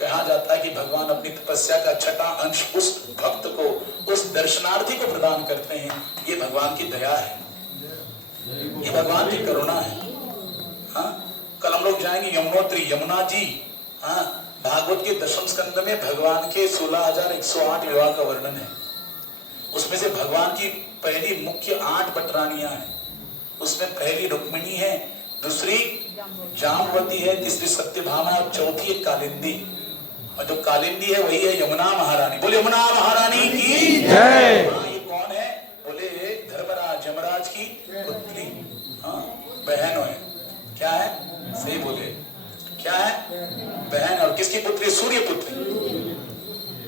कहा जाता है कि भगवान अपनी तपस्या का छठा अंश उस भक्त को, उस दर्शनार्थी को प्रदान करते हैं। ये भगवान की दया है, ये भगवान की करुणा है। हाँ, कल हम लोग जाएंगे यमुनोत्री, यमुना जी। हाँ, भागवत के 10वें स्कंद में भगवान के 16,108 विवाह का वर्णन है। उसमें से भगवान की पहली मुख्य 8 पटरानियां हैं। उसमें पहली रुक्मिणी है, दूसरी जामवती है, तीसरी सत्यभामा और चौथी है कालिंदी। और जो कालिंदी है वही है यमुना महारानी। बोले यमुना महारानी की जय। हाँ, ये कौन है? बोले धर्मराज यमराज की पुत्री। हाँ, बहन है। क्या है? सही बोले, क्या है? बहन। और किसकी पुत्री? सूर्य पुत्री,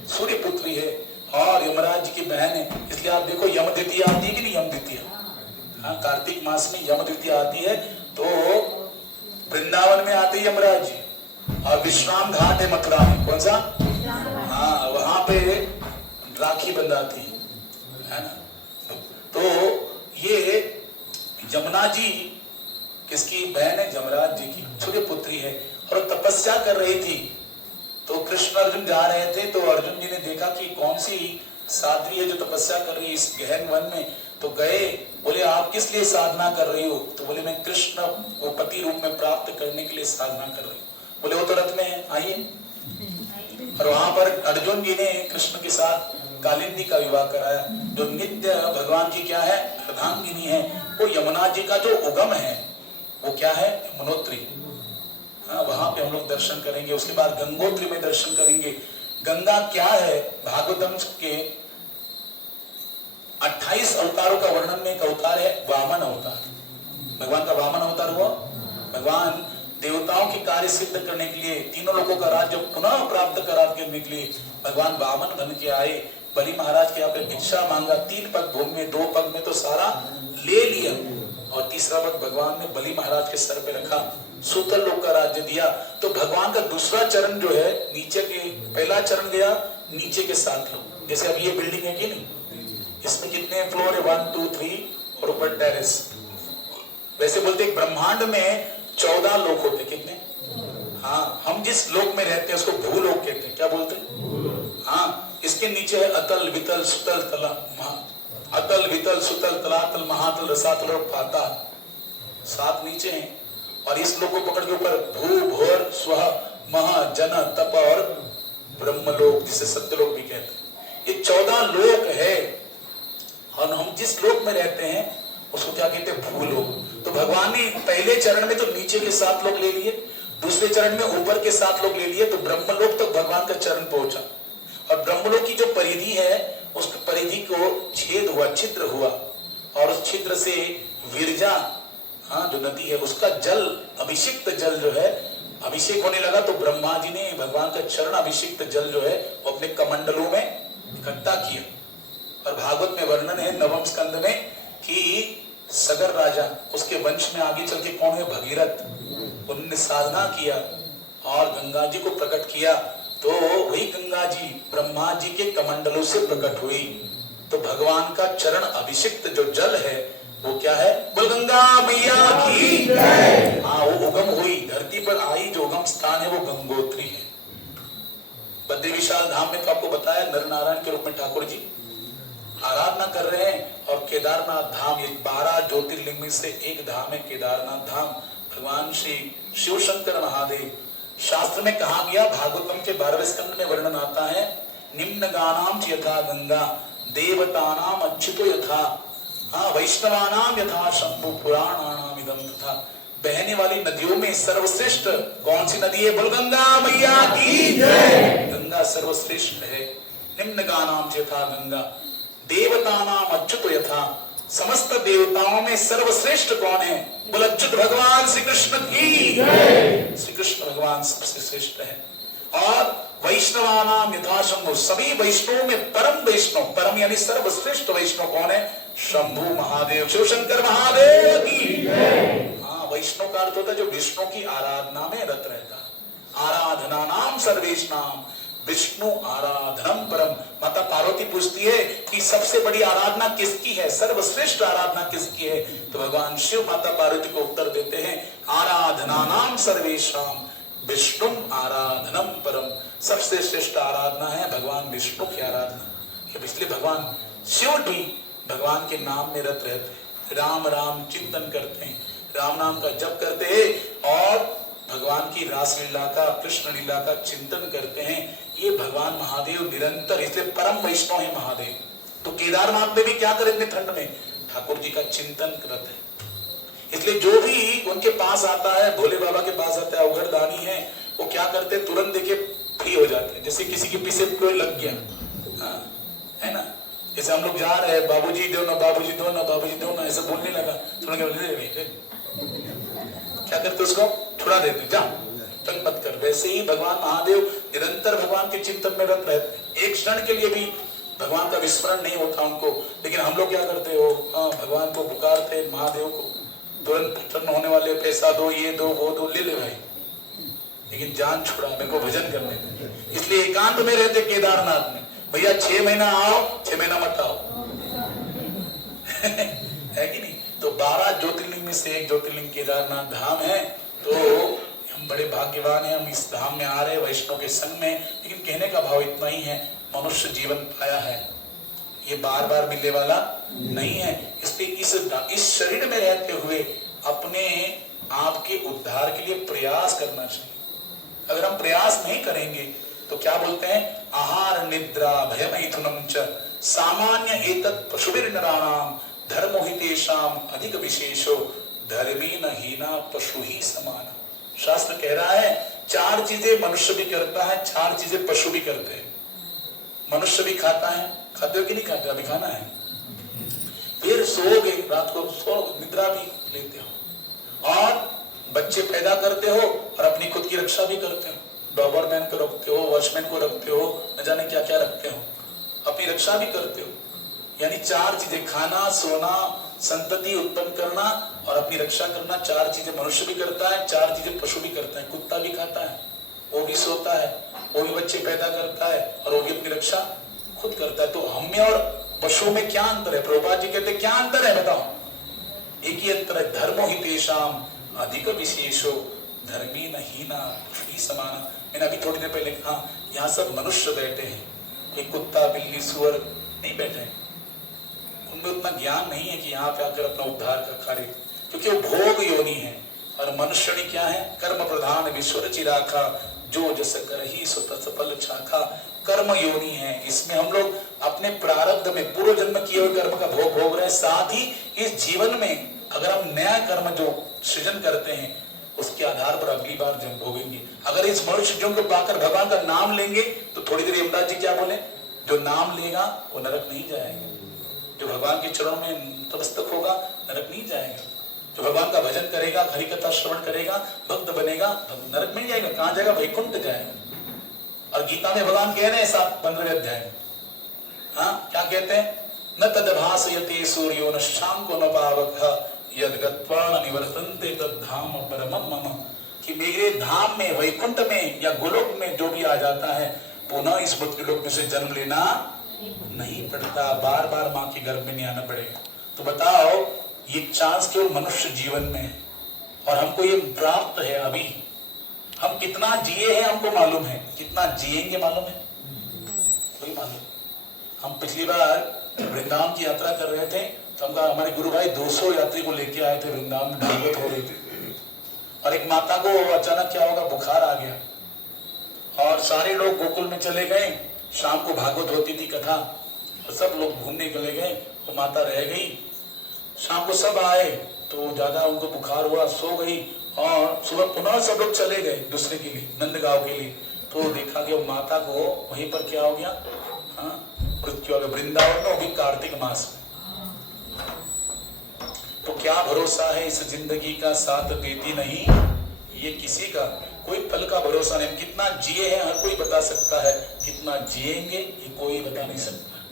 सूर्य पुत्री है और यमराज जी की बहन है। इसलिए आप देखो यम द्वितीया आती है कि नहीं? यम द्वितीया, हाँ, कार्तिक मास में यम द्वितीया आती है। तो वृंदावन में आते यमराज जी, और विश्राम घाट है मथुरा में। कौन सा? हाँ, वहां पे राखी बंधाती है ना। तो ये यमुना जी किसकी बहन है? यमराज जी की छोटी पुत्री है। और तपस्या कर रही थी, तो कृष्ण अर्जुन जा रहे थे, तो अर्जुन जी ने देखा कि कौन सी साध्वी है जो तपस्या कर रही है इस गहन वन में। तो गए, बोले आप किस लिए साधना कर रही हो? तो बोले मैं कृष्ण को पति रूप में प्राप्त करने के लिए साधना कर रही हूँ। बोले वो तो रथ में है, आइए। और वहां पर अर्जुन जी ने कृष्ण के साथ कालिंदी का विवाह कराया, जो नित्य भगवान जी क्या है? अर्धांगिनी है। वो यमुना जी का जो उगम है वो क्या है? यमुनोत्री। हाँ, वहां पे हम लोग दर्शन करेंगे। उसके बाद गंगोत्री में दर्शन करेंगे। गंगा क्या है? भागवतम के 28 अवतारों का वर्णन में एक अवतार है वामन अवतार। भगवान का वामन अवतार हुआ। भगवान देवताओं के कार्य सिद्ध करने के लिए, तीनों लोगों का राज्य पुनः प्राप्त करने के लिए भगवान वामन बन के आए। बलि महाराज के यहाँ पे भिक्षा मांगा, 3 पग भूमि में, 2 पग में तो सारा ले लिया, और तीसरा पग भगवान ने बलि महाराज के सर पे रखा, सूतल लोक का राज्य दिया। तो भगवान का दूसरा चरण जो है नीचे के, पहला चरण गया नीचे के 7 लोग। जैसे अब ये बिल्डिंग है कि नहीं, इसमें कितने फ्लोर है? 1 2 3 और ऊपर टेरेस। वैसे बोलते हैं ब्रह्मांड में 14 लोक होते। कितने? हाँ, हम जिस लोक में रहते हैं उसको भूलोक कहते हैं। क्या बोलते हैं? हाँ, इसके नीचे है अतल वितल सुतल तला, अतल वितल सुतल तलातल महातल रसातल और पाताल, 7 नीचे हैं। और इस लोक को पकड़ के ऊपर भू भोर स्व मह जन तप और ब्रह्मलोक, जिसे सत्यलोक भी कहते हैं। ये 14 लोक है, और हम जिस लोक में रहते हैं उसको क्या कहते हैं? भूलोक। तो भगवान ने पहले चरण में तो नीचे के 7 लोग ले लिए, दूसरे चरण में ऊपर के 7 लोग ले लिए, तो ब्रह्मलोक तक भगवान का चरण पहुंचा। और ब्रह्मलोक की जो परिधि है उस परिधि को छेद हुआ, छिद्र हुआ, और उस छिद्र से विरजा, हाँ, जो नदी है उसका जल, अभिषिक्त जल जो है, अभिषेक होने लगा। तो ब्रह्मा जी ने भगवान का चरण अभिषिक्त जल जो है वो अपने कमंडलों में इकट्ठा किया। और भागवत में वर्णन है 9वें स्कंद में कि सगर राजा, उसके वंश में आगे चल के कौन है? भगीरथ। उन्होंने साधना किया और गंगा जी को प्रकट किया, तो वही गंगा जी ब्रह्मा जी के कमंडलों से प्रकट हुई। तो भगवान का चरण अभिषिक्त जो जल है वो क्या है? बोल गंगा मैया की जय। हाँ, वो उगम हुई, धरती पर आई जो उगम स्थान है वो गंगोत्री है। बद्री विशाल धाम में तो आपको बताया नर नारायण के रूप में ठाकुर जी आराधना कर रहे हैं। और केदारनाथ धाम, ये 12 ज्योतिर्लिंग में से एक धाम है केदारनाथ धाम। भगवान श्री शिव शंकर महादेव, शास्त्र में कहा गया, भागवतम के 12वें स्कंद में वर्णन आता है, निम्न गानाम यथा गंगा देवतानाम अच्युतो यथा, हाँ, वैष्णवानाम यथा शंभु पुराणानाम इदम तथा। बहने वाली नदियों में सर्वश्रेष्ठ कौन सी नदी है? बोल गंगा मैया की जय। गंगा सर्वश्रेष्ठ है। निम्न गानाम यथा गंगा देवतानाम अच्युत यथा, समस्त देवताओं में सर्वश्रेष्ठ कौन है? बोल अच्युत भगवान श्री कृष्ण की जय। श्री कृष्ण भगवान सबसे श्रेष्ठ है। और वैष्णवानाम यथा शंभु, सभी वैष्णवों में परम वैष्णव, परम यानी सर्वश्रेष्ठ वैष्णव कौन है? शंभु महादेव, शिव शंकर महादेव की। हाँ, वैष्णव का अर्थ होता है जो विष्णु की आराधना में रत रहता है। आराधना नाम सर्वेश नाम विष्णु आराधनम परम। माता पार्वती पूछती है कि सबसे बड़ी आराधना किसकी है, सर्वश्रेष्ठ आराधना किसकी है? तो भगवान शिव माता पार्वती को उत्तर देते हैं, आराधना नाम सर्वेशाम विष्णु आराधनम परम। सबसे श्रेष्ठ आराधना है भगवान विष्णु की आराधना। इसलिए भगवान शिव भी भगवान के नाम में रत रहते हैं, राम राम चिंतन करते हैं, राम नाम का जप करते हैं और भगवान की रासलीला का, कृष्ण लीला का चिंतन करते हैं। ये भगवान महादेव निरंतर, इसलिए परम वैष्णव है महादेव। तो केदारनाथ में भी क्या करें इतने ठंड में? ठाकुर जी का चिंतन करते हैं। इसलिए जो भी उनके पास आता है, भोले बाबा के पास आता है, अवघड़दानी है, वो क्या करते हैं, तुरंत देखे फ्री हो जाते हैं। जैसे किसी के पीछे कोई लग गया, हाँ, है ना, जैसे हम लोग जा रहे हैं, बाबूजी दो ना, बाबूजी दो ना, बाबूजी दो ना, ऐसे बोलने लगा, क्या करते उसको छुड़ा देते, जा तंग मत कर। वैसे ही भगवान महादेव निरंतर भगवान के चिंतन में रत रहते, एक क्षण के लिए भी भगवान का विस्मरण नहीं होता उनको। लेकिन हम लोग क्या करते हो, हाँ, भगवान को पुकारते महादेव को, तुरंत प्रसन्न होने वाले, पैसा दो, ये दो, वो दो, ले ले भाई, लेकिन जान छुड़ा, मेरे को भजन करने दे। इसलिए एकांत में रहते केदारनाथ में, भैया 6 महीना आओ, 6 महीना मत आओ है कि नहीं? तो 12 ज्योतिर्लिंग में से एक ज्योतिर्लिंग केदारनाथ धाम है। तो हम बड़े भाग्यवान हैं, हम इस धाम में आ रहे हैं वैष्णव के संग में। लेकिन कहने का भाव इतना ही है, मनुष्य जीवन पाया है, ये बार बार मिलने वाला नहीं है। इसलिए इस शरीर में रहते हुए अपने आप के उद्धार के लिए प्रयास करना चाहिए। अगर हम प्रयास नहीं करेंगे तो क्या बोलते हैं, आहार निद्रा भय मैथुनम च सामान्य एतत् पशुभिर नराणाम धर्मोहितेषाम अधिक विशेषो धर्मेन हीना पशु ही समान। शास्त्र कह रहा है 4 चीजें मनुष्य भी करता है, 4 चीजें पशु भी करते हैं। मनुष्य भी खाता है, खाते हो कि नहीं खाते, अभी खाना है, फिर सोओगे, रात को सो निद्रा भी लेते हो, और बच्चे पैदा करते हो और अपनी खुद की रक्षा भी करते हो, डॉबरमैन को रखते हो, वॉचमैन को रखते हो, न जाने क्या क्या रखते हो, अपनी रक्षा भी करते हो। यानी 4 चीजें, खाना, सोना, संतति उत्पन्न करना और अपनी रक्षा करना, 4 चीजें मनुष्य भी करता है, 4 चीजें पशु भी करता है। कुत्ता भी खाता है, वो भी सोता है, वो भी बच्चे पैदा करता है और वो भी अपनी रक्षा खुद करता है। तो हम में और पशु में क्या अंतर है? प्रभुपाद जी कहते क्या अंतर है बताओ? एक ही अंतर है, धर्मोहितेषाम अधिक विशेषो धर्मी न हीना पशु ही समान। मैंने अभी थोड़ी देर पहले कहा, यहाँ सब मनुष्य बैठे हैं, कोई कुत्ता बिल्ली सुअर नहीं बैठे हैं। उनमें उतना ज्ञान नहीं है कि यहाँ पे आकर अपना उद्धार का कार्य, क्योंकि वो भोग योनि है। और मनुष्य ने क्या है, कर्म प्रधान विश्वर चिराखा जो जस करहि सो तत् फल चाखा। कर्म योनि है, इसमें हम लोग अपने प्रारब्ध में पूर्व जन्म किए हुए कर्म का भोग भोग रहे हैं। साथ ही इस जीवन में अगर हम नया कर्म जो सृजन करते हैं उसके आधार पर अगली बार जन्म भोगेंगे। अगर इस मनुष्य जन्म को पाकर भगवान का नाम लेंगे तो थोड़ी देर यमराज जी क्या बोले, जो नाम लेगा वो नरक नहीं जाएगा, जो भगवान के चरणों में नतमस्तक होगा नरक नहीं जाएगा, जो भगवान का भजन करेगा, हरि कथा श्रवण करेगा, भक्त बनेगा, नरक नहीं जाएगा, कहाँ जाएगा, वैकुंठ जाएगा। और गीता में भगवान कह रहे हैं 15वें अध्याय में, हाँ क्या कहते हैं, न तद्भासयते सूर्यो न शांको न पावकः यद्गत्वा न निवर्तन्ते तद्धाम परमं मम। कि मेरे धाम में, वैकुंठ में या गोलोक में जो भी आ जाता है पुनः इस मृत्युलोक में से जन्म लेना नहीं पड़ता, बार बार माँ के गर्भ में नहीं आना पड़ेगा। तो बताओ ये चांस केवल मनुष्य जीवन में है और हमको ये प्राप्त है। अभी हम कितना जिए हैं हमको मालूम है, कितना जिएंगे मालूम है, कोई मालूम। हम पिछली बार वृंदावन की यात्रा कर रहे थे तो हमका हमारे गुरु भाई 200 यात्री को लेके आए थे, वृंदावन में भागवत हो रही थी और एक माता को अचानक क्या होगा, बुखार आ गया और सारे लोग गोकुल में चले गए। शाम को भागवत होती थी कथा और सब लोग घूमने चले गए, वो माता रह गई। शाम को सब आए तो ज्यादा उनको बुखार हुआ, सो गई और सुबह पुनः सब लोग चले गए दूसरे के लिए, नंदगांव के लिए। तो देखा कि वो माता को वहीं पर क्या हो गया, हाँ मृत्यु हो गया, वृंदावन में, वो भी कार्तिक मास में। तो क्या भरोसा है इस जिंदगी का, साथ देती नहीं ये किसी का, कोई पल का भरोसा नहीं। कितना जिए हैं हर कोई बता सकता है, कितना जिएंगे ये कोई बता नहीं सकता।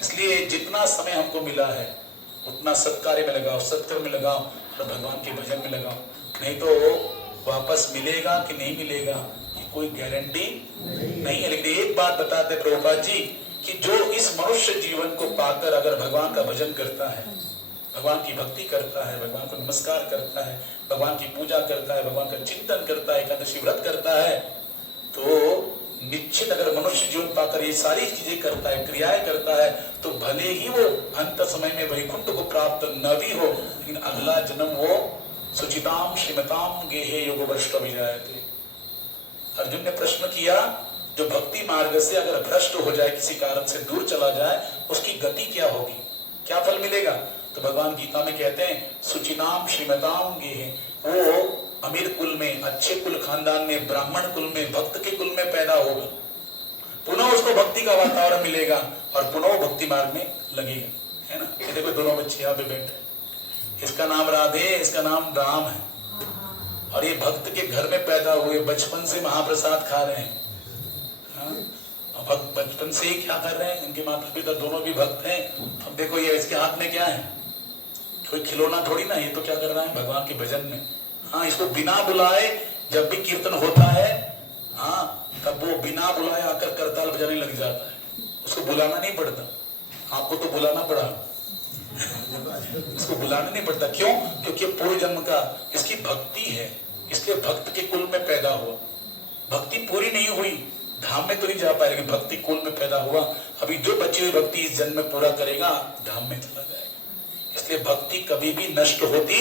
इसलिए जितना समय हमको मिला है उतना सत्कार्य में लगाओ, सत्कर्म में लगाओ और भगवान के भजन में लगाओ। नहीं तो वापस मिलेगा कि नहीं मिलेगा ये कोई गारंटी नहीं है। लेकिन एक बात बताते प्रभुपाद जी कि जो इस मनुष्य जीवन को पाकर अगर भगवान का भजन करता है, भगवान की भक्ति करता है, भगवान को नमस्कार करता है, भगवान की पूजा करता है, भगवान का चिंतन करता है, एकादशी व्रत करता है, तो निश्चित अगर मनुष्य जीवन पाकर ये सारी चीजें करता है, क्रियाएं करता है, तो भले ही वो अंत समय में वैकुंठ को प्राप्त न भी हो, लेकिन अगला जन्म वो सुचिताम श्रीमताम गेहे योग वैष्णव विजायते। अर्जुन ने प्रश्न किया, जो भक्ति मार्ग से अगर भ्रष्ट हो जाए, किसी कारण से दूर चला जाए, उसकी गति क्या होगी, क्या फल मिलेगा? तो भगवान गीता में कहते हैं सुचिनाम श्रीमताम गेहे, वो अमीर कुल में, अच्छे कुल खानदान में, ब्राह्मण कुल में, भक्त के कुल में पैदा होगा, पुनः उसको भक्ति का वातावरण मिलेगा और पुनः भक्ति मार्ग में लगेगा, है ना। ये देखो दोनों बच्चे यहाँ पे बैठे, इसका नाम राधे, इसका नाम राम है, और ये भक्त के घर में पैदा हुए, बचपन से महाप्रसाद खा रहे हैं। हाँ? बचपन से ही क्या कर रहे हैं, इनके माता पिता दोनों भी भक्त हैं। अब देखो ये इसके हाथ में क्या है, कोई खिलौना थोड़ी ना, ये तो क्या कर रहा है भगवान के भजन में। हाँ, इसको बिना बुलाए जब भी कीर्तन होता है, हाँ, तब वो बिना बुलाए आकर करताल बजाने लग जाता है, उसको बुलाना नहीं पड़ता। आपको तो बुलाना पड़ा, इसको बुलाना नहीं पड़ता। क्यों? क्योंकि पूर्व जन्म का इसकी भक्ति है, इसलिए भक्त के कुल में पैदा हुआ। भक्ति पूरी नहीं हुई, धाम में तो नहीं जा पाए, लेकिन भक्ति कुल में पैदा हुआ। अभी जो बची हुई भक्ति इस जन्म में पूरा करेगा, धाम में चला जाएगा। इसलिए भक्ति कभी भी नष्ट होती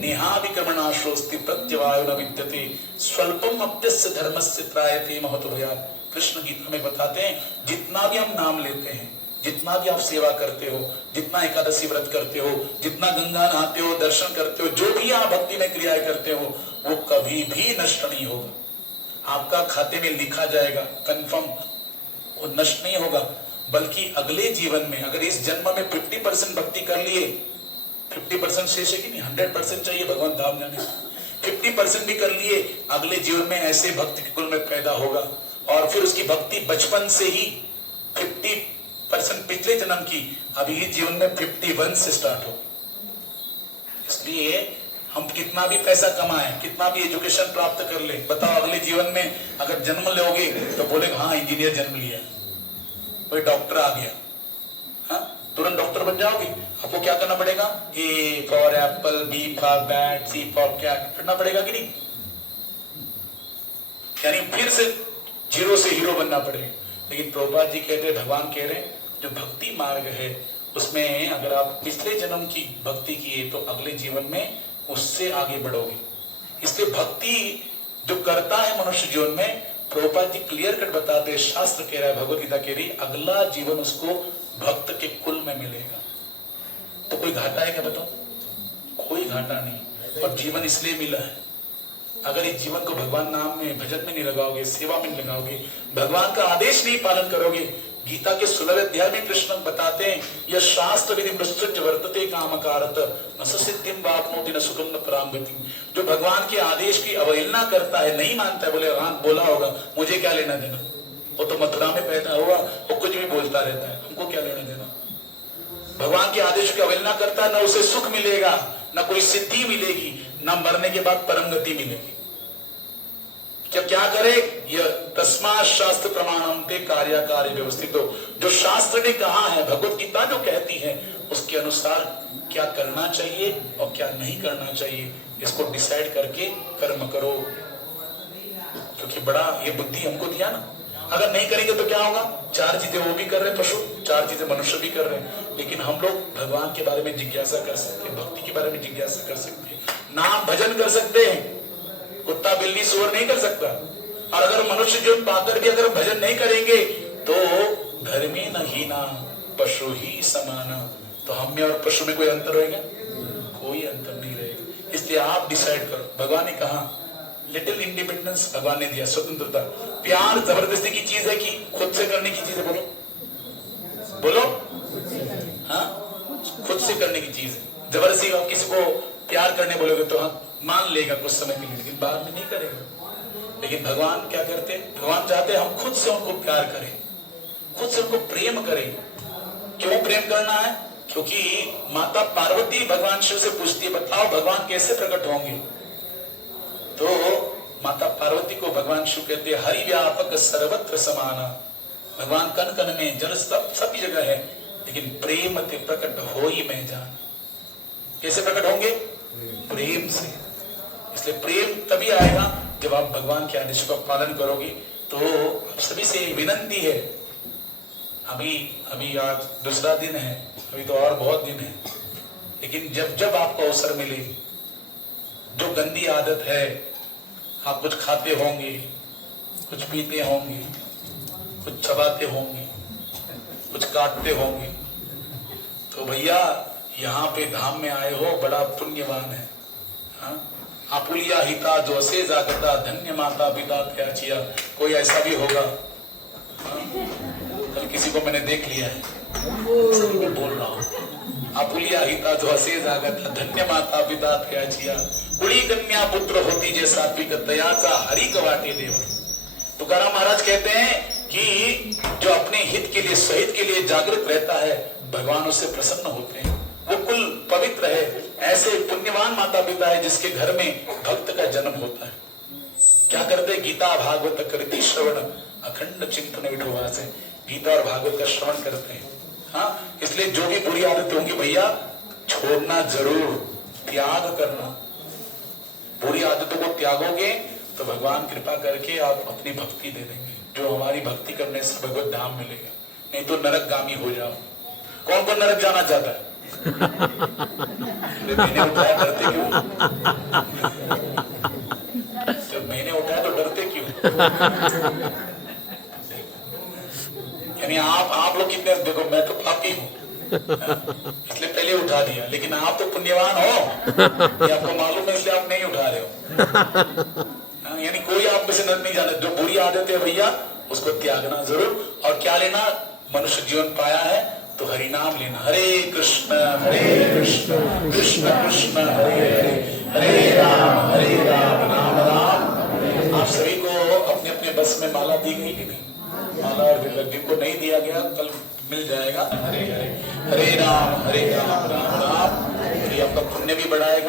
नेहा विक्रमणाशोस्ति प्रत्यवायो न विद्यते स्वल्पम अप्यस्य धर्मस्य त्रायते महतो भयात्। कृष्ण गीता में बताते हैं, जितना भी हम नाम लेते हैं, जितना भी आप सेवा करते हो, जितना एकादशी व्रत करते हो, जितना गंगा नहाते हो, दर्शन करते हो, जो भी आप भक्ति में क्रियाएं करते हो, वो कभी भी नष्ट नहीं होगा। आपका खाते में लिखा जाएगा कंफर्म, वो नष्ट नहीं होगा। बल्कि अगले जीवन में अगर इस जन्म में 50% भक्ति कर लिए, 50% शेष है कि नहीं, 100% चाहिए भगवान धाम जाने से, 50% भी कर लिए, अगले जीवन में ऐसे भक्त के कुल में पैदा होगा। और फिर उसकी भक्ति बचपन से ही 50% पिछले जन्म की, अभी इस जीवन में 51 से स्टार्ट हो। इसलिए हम कितना भी पैसा कमाएं, कितना भी एजुकेशन प्राप्त कर ले, बताओ अगले जीवन में अगर जन्म लोगे तो बोले हाँ इंजीनियर जन्म लिया, कोई डॉक्टर आ गया, हाँ तुरंत डॉक्टर बन जाओगे। आपको क्या करना पड़ेगा, A for apple, B for bat, C for cat करना पड़ेगा कि नहीं, यानी फिर से जीरो से हीरो बनना पड़ेगा। लेकिन प्रभुपाद जी कहते हैं, भगवान कह रहे हैं, जो भक्ति मार्ग है उसमें अगर आप पिछले जन्म की भक्ति किए तो अगले जीवन में उससे आगे बढ़ोगे। इसलिए भक्ति जो करता है मनुष्य जीवन में, प्रभुपाद जी क्लियर कट बताते हैं, शास्त्र कह रहा है, भगवत गीता कह रही, अगला जीवन उसको भक्त के कुल में मिलेगा। तो कोई घाटा है क्या बताओ? कोई घाटा नहीं। और जीवन इसलिए मिला है, अगर इस जीवन को भगवान नाम में, भजन में नहीं लगाओगे, सेवा में नहीं लगाओगे, भगवान का आदेश नहीं पालन करोगे। गीता के 16वें अध्याय में कृष्ण बताते हैं, यह शास्त्र विधि मृत्युंज वर्तते कामकारत न सिद्धिं वाप्नोति न सुखं न परां गतिं। जो भगवान के आदेश की अवहेलना करता है, नहीं मानता है, बोले भगवान बोला होगा, मुझे क्या लेना देना, वो तो मथुरा में पैदा हुआ, वो कुछ भी बोलता रहता है, हमको क्या लेना देना। भगवान के आदेश की अवहेलना करता है, न उसे सुख मिलेगा, न कोई सिद्धि मिलेगी, न मरने के बाद परम गति मिलेगी। क्या करे, यह तस्मात् शास्त्र प्रमाणम ते कार्याकार्य व्यवस्थित हो। जो शास्त्र ने कहा है, भगवत गीता जो कहती है, उसके अनुसार क्या करना चाहिए और क्या नहीं करना चाहिए, इसको डिसाइड करके कर्म करो। क्योंकि बड़ा ये बुद्धि हमको दिया ना, अगर नहीं करेंगे तो क्या होगा, चार चीजें वो भी कर रहे हैं पशु, चार चीजें मनुष्य भी कर रहे हैं। लेकिन हम लोग भगवान के बारे में जिज्ञासा कर सकते हैं, भक्ति के बारे में जिज्ञासा कर सकते हैं, नाम भजन कर सकते हैं, कुत्ता बिल्ली सुअर नहीं कर सकता। और अगर मनुष्य जीवन पाकर भी अगर भजन नहीं करेंगे तो धर्मी न हीना पशु ही समाना। तो हम में और पशु में कोई अंतर रहेगा? कोई अंतर नहीं रहेगा। इसलिए आप डिसाइड करो। भगवान ने कहा लिटिल इंडिपेंडेंस भगवान ने दिया, स्वतंत्रता। प्यार जबरदस्ती की चीज है कि खुद से करने की चीज है? बोलो बोलो, हाँ खुद से करने की चीज है। जबरदस्ती आप किसी को प्यार करने बोलोगे तो हाँ मान लेगा कुछ समय के लिए, लेकिन बाद में नहीं करेगा। लेकिन भगवान क्या करते हैं, भगवान चाहते हैं हम खुद से उनको प्यार करें, खुद से उनको प्रेम करें। क्यों प्रेम करना है? क्योंकि माता पार्वती भगवान शिव से पूछती है, बताओ भगवान कैसे प्रकट होंगे? तो माता पार्वती को भगवान शिव कहते हैं, हरि व्यापक सर्वत्र समाना। भगवान कण कण में, जन सभी जगह है, लेकिन प्रेम ते प्रकट हो ही मैं जान। कैसे प्रकट होंगे? प्रेम से। इसलिए प्रेम तभी आएगा जब आप भगवान के आदेश का पालन करोगे। तो आप सभी से विनंती है, अभी आज दूसरा दिन है, अभी तो और बहुत दिन है, लेकिन जब जब आपको अवसर मिले, जो गंदी आदत है, आप कुछ खाते होंगे, कुछ पीते होंगे, कुछ चबाते होंगे, कुछ काटते होंगे, तो भैया यहाँ पे धाम में आए हो, बड़ा पुण्यवान है। आपुलिया हिता जो से जागता, धन्य माता पिता त्याचिया। कोई ऐसा भी होगा? कल किसी को मैंने देख लिया है, मैं बोल रहा हूँ, आपुलिया हिता जो से जागता, धन्य माता पिता त्याचिया। कुड़ी कन्या पुत्र होती जे सात्विक तयाचा, हरि कवाटे देव। तुकाराम महाराज कहते हैं कि जो अपने हित के लिए, सहित के लिए जागृत रहता है, भगवान उससे प्रसन्न होते हैं, वो कुल पवित्र है। ऐसे पुण्यवान माता पिता है जिसके घर में भक्त का जन्म होता है। क्या करते? गीता भागवत करती श्रवण, अखंड चिंतन विठोबा से गीता और भागवत का श्रवण करते हैं। हाँ, इसलिए जो भी बुरी आदतें होंगी भैया छोड़ना जरूर, त्याग करना। बुरी आदतों को त्यागोगे तो भगवान कृपा करके आप अपनी भक्ति दे देंगे, जो हमारी भक्ति करने से भगवत धाम मिलेगा। नहीं तो नरकगामी हो जाओ। कौन कौन नरक जाना चाहता है? मैंने उठाया, डरते क्यों? जब मैंने उठाया तो डरते क्यों? यानी आप लोग कितने, देखो मैं तो पापी हूँ, इसलिए पहले उठा दिया, लेकिन आप तो पुण्यवान हो, ये आपको मालूम है, इसलिए आप नहीं उठा रहे हो। यानी कोई आप में से नरक नहीं जाना। जो बुरी आदत है भैया उसको त्यागना जरूर। और क्या लेना? मनुष्य जीवन पाया है तो हरि नाम लेना। हरे कृष्ण कृष्ण कृष्ण हरे हरे, हरे राम राम राम। आप सभी को अपने अपने बस में माला दी गई कि नहीं? माला और जिनको नहीं दिया गया कल मिल जाएगा। हरे हरे, हरे राम राम राम। ये आपका पुण्य भी बढ़ाएगा।